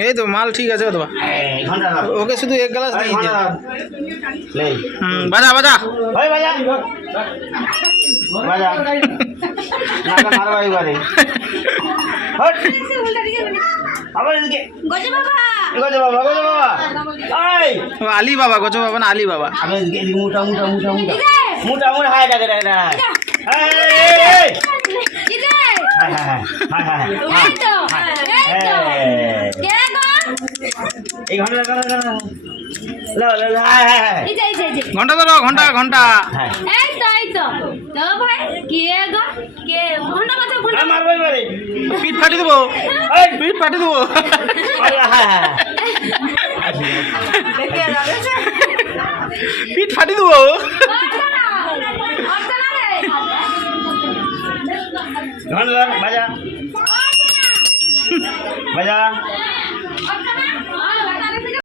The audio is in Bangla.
এই তো মাল ঠিক আছে অথবা ওকে শুধু এক গ্লাস দিয়ে বাজা বাজা ভাই বাজা বাজা না মারো এবারে হট আবার এদিকে গজে বাবা গজে বাবা গজে বাবা এই আলী বাবা গজে বাবা না আলী বাবা আমি এদিকে এদিকে মোটা মোটা মোটা মোটা মোটা মোটা হাই ডাকে ডাকে এই এই কিদে হাই হাই হাই হাই এই তো এই তো কে গো এই ঘন্টা লা লা লা হাই হাই হাই এই যে ঘন্টা ধরো ঘন্টা ঘন্টা এই তো তো ভাই কে গো কে ঘন্টা বাজা ঘন্টা মারবো এবারে পিঠ ফাটি দেবো এই পিঠ ফাটি দেবো আরে হাই হাই পিঠ ফাটি দেবো ঘন্টা বাজা বাজা